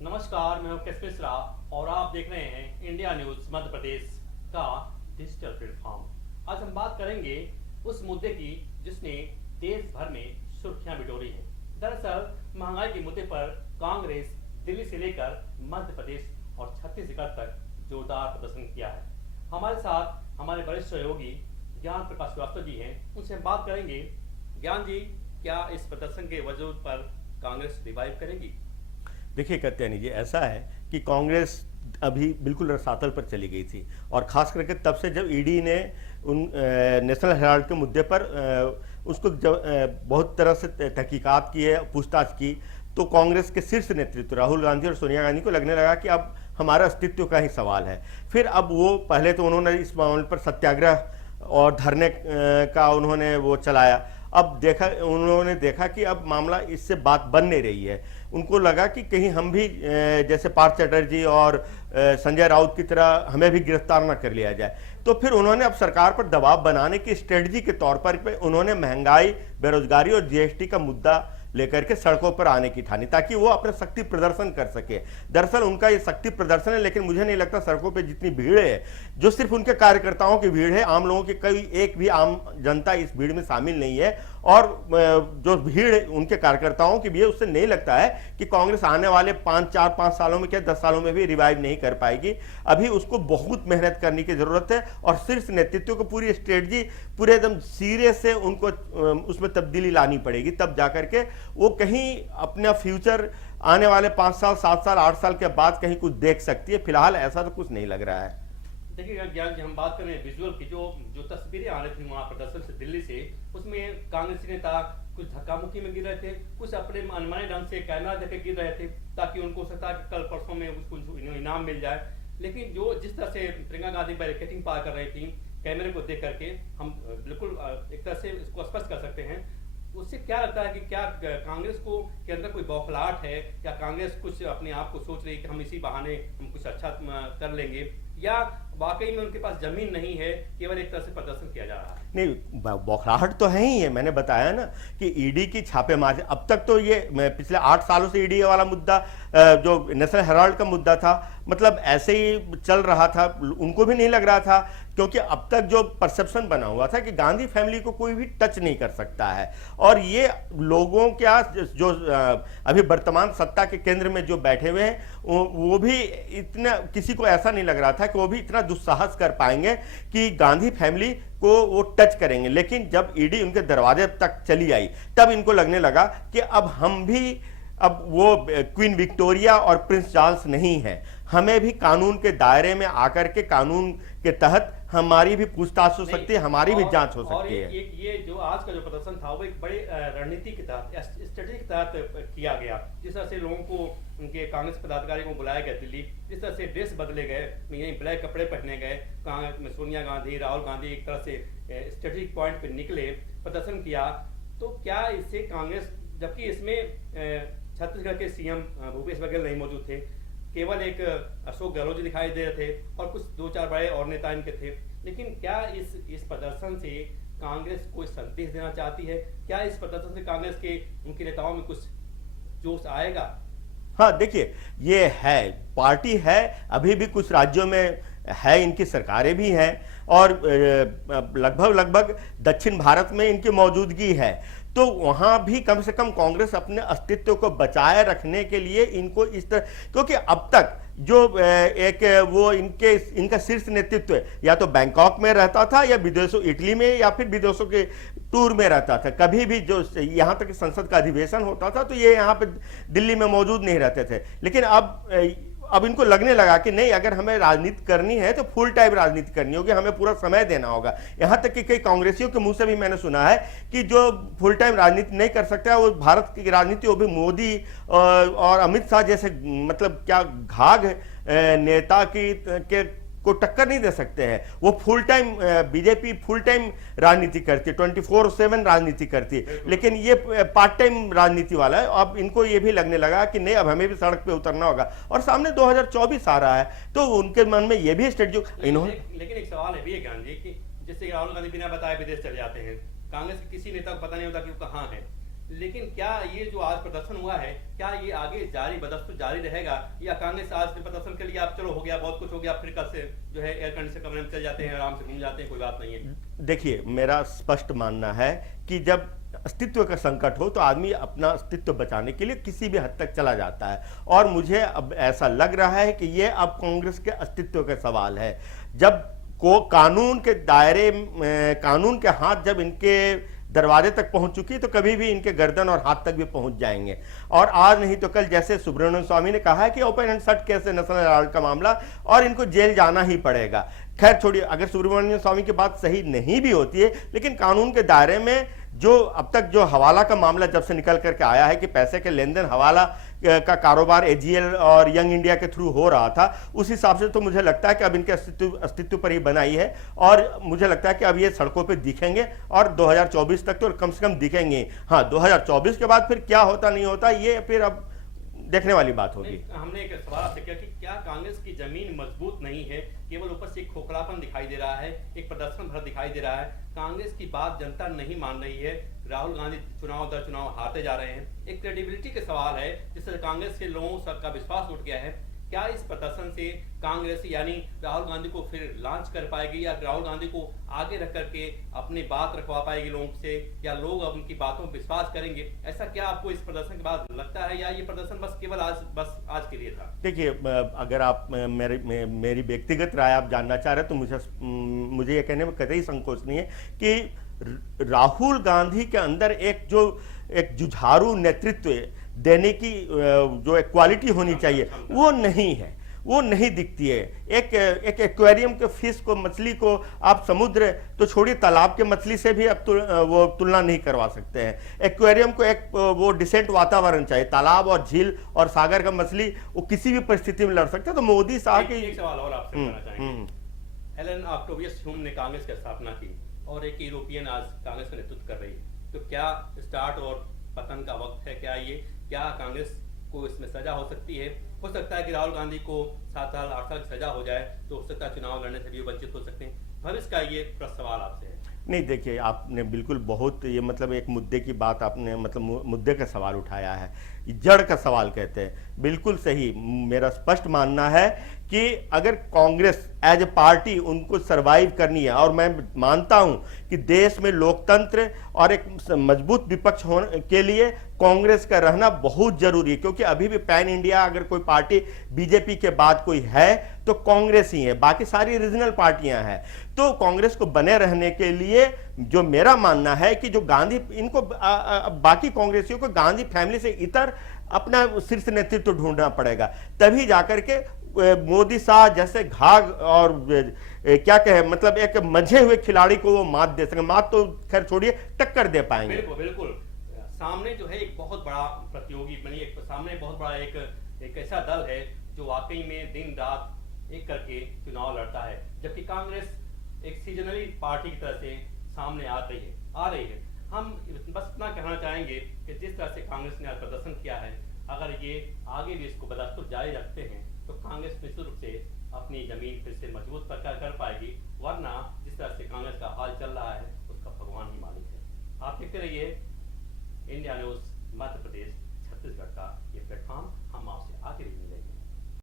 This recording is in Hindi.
नमस्कार, मैं हूं केस मिश्रा और आप देख रहे हैं इंडिया न्यूज मध्य प्रदेश का डिजिटल प्लेटफॉर्म। आज हम बात करेंगे उस मुद्दे की जिसने देश भर में सुर्खियां बिटोरी है। दरअसल महंगाई के मुद्दे पर कांग्रेस दिल्ली से लेकर मध्य प्रदेश और छत्तीसगढ़ तक जोरदार प्रदर्शन किया है। हमारे साथ हमारे वरिष्ठ सहयोगी ज्ञान प्रकाश श्रीवास्तव जी हैं, उनसे हम बात करेंगे। ज्ञान जी, क्या इस प्रदर्शन के वजूद पर कांग्रेस रिवाइव करेगी? देखिए कत्यानी जी, ऐसा है कि कांग्रेस अभी बिल्कुल रसातल पर चली गई थी और खास करके तब से जब ईडी ने उन नेशनल हेराल्ड के मुद्दे पर उसको जब बहुत तरह से तहकीकात की है, पूछताछ की, तो कांग्रेस के शीर्ष नेतृत्व राहुल गांधी और सोनिया गांधी को लगने लगा कि अब हमारा अस्तित्व का ही सवाल है। फिर अब वो पहले तो उन्होंने इस मामले पर सत्याग्रह और धरने का उन्होंने वो चलाया। अब उन्होंने देखा कि अब मामला इससे बात बन नहीं रही है। उनको लगा कि कहीं हम भी जैसे पार्थ चटर्जी और संजय राउत की तरह हमें भी गिरफ्तार न कर लिया जाए। तो फिर उन्होंने अब सरकार पर दबाव बनाने की स्ट्रेटजी के तौर पर उन्होंने महंगाई, बेरोजगारी और जीएसटी का मुद्दा लेकर के सड़कों पर आने की ठानी, ताकि वो अपना शक्ति प्रदर्शन कर सके। दरअसल उनका ये शक्ति प्रदर्शन है, लेकिन मुझे नहीं लगता सड़कों पे जितनी भीड़ है, जो सिर्फ उनके कार्यकर्ताओं की भीड़ है, आम लोगों की कोई एक भी आम जनता इस भीड़ में शामिल नहीं है। और जो भीड़ उनके कार्यकर्ताओं की भी है, उससे नहीं लगता है कि कांग्रेस आने वाले 5 सालों में क्या 10 सालों में भी रिवाइव नहीं कर पाएगी। अभी उसको बहुत मेहनत करने की जरूरत है और शीर्ष नेतृत्व को पूरी स्ट्रेटजी पूरे एकदम सीरियस से उनको उसमें तब्दीली लानी पड़ेगी, तब जाकर के वो कहीं अपना फ्यूचर आने वाले 5 साल, 7 साल, 8 साल के बाद कहीं कुछ देख सकती है। फिलहाल ऐसा तो कुछ नहीं लग रहा है। देखिए ज्ञान जी, हम बात करें विजुअल की, जो जो तस्वीरें आ रही थी वहाँ प्रदर्शन से दिल्ली से, उसमें कांग्रेसी नेता कुछ धक्का मुक्की में गिर रहे थे, कुछ अपने मनमाने ढंग से कैमरा देके गिर रहे थे ताकि उनको हो सकता है कि कल परसों में उसको इनाम मिल जाए। लेकिन जो जिस तरह से प्रियंका गांधी बैरिकेडिंग पार कर रही थी कैमरे को देख करके, हम बिल्कुल एक तरह से इसको स्पष्ट कर सकते हैं। उससे क्या लगता है कि क्या कांग्रेस को के अंदर कोई बौखलाहट है, या कांग्रेस कुछ अपने आप को सोच रही है कि हम इसी बहाने हम कुछ अच्छा कर लेंगे, या वाकई में उनके पास जमीन नहीं है, केवल एक तरह से प्रदर्शन किया जा रहा है? नहीं, बौखलाहट तो है ही है। मैंने बताया ना कि ईडी की छापेमारी, अब तक तो ये पिछले 8 सालों से ईडी वाला मुद्दा, जो नेशनल हेराल्ड का मुद्दा था, मतलब ऐसे ही चल रहा था। उनको भी नहीं लग रहा था, क्योंकि अब तक जो परसेप्शन बना हुआ था कि गांधी फैमिली को कोई भी टच नहीं कर सकता है। और ये लोगों क्या जो अभी वर्तमान सत्ता के केंद्र में जो बैठे हुए हैं, वो भी इतना, किसी को ऐसा नहीं लग रहा था कि वो भी इतना दुस्साहस कर पाएंगे कि गांधी फैमिली को वो टच करेंगे। लेकिन जब ईडी उनके दरवाजे तक चली आई, तब इनको लगने लगा कि अब हम भी, अब वो क्वीन विक्टोरिया और प्रिंस चार्ल्स नहीं है, हमें भी कानून के दायरे में आकर के कानून के तहत हमारी भी पूछताछ हो सकती है, हमारी भी जांच हो सकती है। ये जो आज का जो प्रदर्शन था वो एक बड़े रणनीति के तहत, स्ट्रेटेजी के तहत किया गया। जिस तरह से लोगों को, उनके कांग्रेस पदाधिकारी को बुलाया गया दिल्ली, जिस तरह से ड्रेस बदले गए, यही ब्लैक कपड़े पहने गए, कांग्रेस सोनिया गांधी, राहुल गांधी एक तरह से स्ट्रेटेजिक पॉइंट पे निकले, प्रदर्शन किया, तो क्या इससे कांग्रेस, जबकि इसमें छत्तीसगढ़ के सीएम भूपेश बघेल नहीं मौजूद थे, केवल एक अशोक गहलोत जी दिखाई दे रहे थे और कुछ 2-4 बड़े और नेता इनके थे, लेकिन क्या इस प्रदर्शन से कांग्रेस कोई संदेश देना चाहती है? क्या इस प्रदर्शन से कांग्रेस के उनके नेताओं में कुछ जोश आएगा? हाँ, देखिए, ये है, पार्टी है, अभी भी कुछ राज्यों में है, इनकी सरकारें भी हैं और लगभग दक्षिण भारत में इनकी मौजूदगी है। तो वहां भी कम से कम कांग्रेस अपने अस्तित्व को बचाए रखने के लिए इनको इस तरह, क्योंकि अब तक जो एक वो इनका शीर्ष नेतृत्व या तो बैंकॉक में रहता था या विदेशों, इटली में या फिर विदेशों के टूर में रहता था। कभी भी जो यहाँ तक संसद का अधिवेशन होता था तो ये यहाँ पे दिल्ली में मौजूद नहीं रहते थे। लेकिन अब इनको लगने लगा कि नहीं, अगर हमें राजनीति करनी है तो फुल टाइम राजनीति करनी होगी, हमें पूरा समय देना होगा। यहां तक कि कई कांग्रेसियों के मुंह से भी मैंने सुना है कि जो फुल टाइम राजनीति नहीं कर सकता वो भारत की राजनीति, वो भी मोदी और अमित शाह जैसे, मतलब क्या घाघ नेता के को टक्कर नहीं दे सकते हैं। वो full time, BJP full time राजनीति करती है, 24/7 राजनीति करती है, लेकिन ये पार्ट टाइम राजनीति वाला है। अब इनको ये भी लगने लगा कि नहीं, अब हमें भी सड़क पे उतरना होगा और सामने 2024 आ रहा है, तो उनके मन में ये भी स्ट्रेटजी इन्होंने। लेकिन एक सवाल है भी गांधी कि जिससे राहुल गांधी बिना बताए विदेश चले जाते हैं, कांग्रेस के किसी नेता को पता नहीं होता कि वो कहाँ है। लेकिन क्या ये जो आज प्रदर्शन हुआ है, क्या ये आगे जारी बदस्तूर जारी रहेगा, या कांग्रेस आज के प्रदर्शन के लिए आप चलो हो गया, बहुत कुछ हो गया, फिर कल से जो है एयर कंडीशन कमरे में चल जाते हैं, आराम से घूम जाते हैं, कोई बात नहीं है? देखिए, मेरा स्पष्ट मानना है कि जब अस्तित्व का संकट हो तो आदमी अपना अस्तित्व बचाने के लिए किसी भी हद तक चला जाता है, और मुझे अब ऐसा लग रहा है कि ये अब कांग्रेस के अस्तित्व का सवाल है। जब को कानून के दायरे कानून के हाथ जब इनके दरवाजे तक पहुंच चुकी तो कभी भी इनके गर्दन और हाथ तक भी पहुंच जाएंगे, और आज नहीं तो कल, जैसे सुब्रमण्यम स्वामी ने कहा है कि ओपन एंड शट केस है नेशनल हेराल्ड का मामला और इनको जेल जाना ही पड़ेगा। खैर छोड़िए, अगर सुब्रमण्यम स्वामी की बात सही नहीं भी होती है, लेकिन कानून के दायरे में जो अब तक जो हवाला का मामला जब से निकल करके आया है कि पैसे के लेन देन हवाला का कारोबार एजीएल और यंग इंडिया के थ्रू हो रहा था, उस हिसाब से तो मुझे लगता है कि अब इनके अस्तित्व पर ही बनाई है, और मुझे लगता है कि अब ये सड़कों पे दिखेंगे और 2024 तक तो कम से कम दिखेंगे। हाँ, 2024 के बाद फिर क्या होता नहीं होता ये फिर अब देखने वाली बात होगी। हमने एक सवाल आपसे किया कि क्या कांग्रेस की जमीन मजबूत नहीं है, केवल ऊपर से एक खोखलापन दिखाई दे रहा है, एक प्रदर्शन भर दिखाई दे रहा है, कांग्रेस की बात जनता नहीं मान रही है, राहुल गांधी चुनाव दर चुनाव हारते जा रहे हैं, एक क्रेडिबिलिटी के सवाल है जिससे कांग्रेस के लोगों का विश्वास उठ गया है। क्या इस प्रदर्शन से कांग्रेस यानी राहुल गांधी को फिर लॉन्च कर पाएगी, या राहुल गांधी को आगे रख करके अपनी बात रखवा पाएगी लोगों से, या लोग अब उनकी बातों पर विश्वास करेंगे? ऐसा क्या आपको इस प्रदर्शन के बाद लगता है, या ये प्रदर्शन बस केवल आज के लिए था? देखिए, अगर आप मेरी व्यक्तिगत राय आप जानना चाह रहे हैं तो मुझे ये कहने में कतई संकोच नहीं है कि राहुल गांधी के अंदर एक जुझारू नेतृत्व देने की जो एक क्वालिटी होनी चाहिए वो नहीं है, वो नहीं दिखती है। एक एक्वेरियम के फिश को, मछली को आप समुद्र तो छोड़िए, तालाब के मछली से भी अब वो तुलना नहीं करवा सकते हैं। एक्वेरियम को एक वो डिसेंट वातावरण चाहिए। तालाब और झील और सागर का मछली वो किसी भी परिस्थिति में लड़ सकते हैं। तो मोदी साहब की एक सवाल और आपसे करना चाहेंगे। हेलेन ऑक्टेवियस ह्यूम ने कांग्रेस की स्थापना की और एक यूरोपियन आज कांग्रेस का नेतृत्व कर रही है, तो क्या स्टार्ट और पतन का वक्त है? क्या कांग्रेस को इसमें सजा हो सकती है? हो सकता है कि राहुल गांधी को 7 साल 8 साल की सजा हो जाए, तो हो सकता है चुनाव लड़ने से भी वंचित हो सकते हैं। भविष्य का ये सवाल आपसे है। नहीं, देखिए, आपने बिल्कुल बहुत ये मतलब एक मुद्दे की बात आपने मतलब मुद्दे का सवाल उठाया है, जड़ का सवाल कहते हैं। बिल्कुल सही। मेरा स्पष्ट मानना है कि अगर कांग्रेस एज ए पार्टी उनको सरवाइव करनी है, और मैं मानता हूं कि देश में लोकतंत्र और एक मजबूत विपक्ष होने के लिए कांग्रेस का रहना बहुत जरूरी है, क्योंकि अभी भी पैन इंडिया अगर कोई पार्टी बीजेपी के बाद कोई है तो कांग्रेस ही है, बाकी सारी रीजनल पार्टियां हैं। तो कांग्रेस को बने रहने के लिए जो मेरा मानना है कि जो गांधी इनको बाकी कांग्रेसियों को गांधी फैमिली से इतर अपना शीर्ष नेतृत्व ढूंढना पड़ेगा, तभी जाकर के मोदी साहब जैसे घाघ और क्या कहे मतलब एक मंझे हुए खिलाड़ी को वो मात दे सके। मात तो खैर छोड़िए, टक्कर दे पाएंगे। बिल्कुल बिल्कुल। सामने जो है एक बहुत बड़ा प्रतियोगी बनी, एक सामने बहुत बड़ा एक ऐसा दल है जो वाकई में दिन रात एक करके चुनाव लड़ता है, जबकि कांग्रेस एक सीजनली पार्टी की तरह से सामने आ रही है। हम बस इतना कहना चाहेंगे कि जिस तरह से कांग्रेस ने आज प्रदर्शन किया है, अगर ये आगे भी इसको बदस्तूर जारी रखते हैं तो कांग्रेस निश्चित रूप से अपनी जमीन फिर से मजबूत कर पाएगी, वरना जिस तरह से कांग्रेस का हाल चल रहा है उसका भगवान ही मालिक है। आप देखते रहिए इंडिया न्यूज।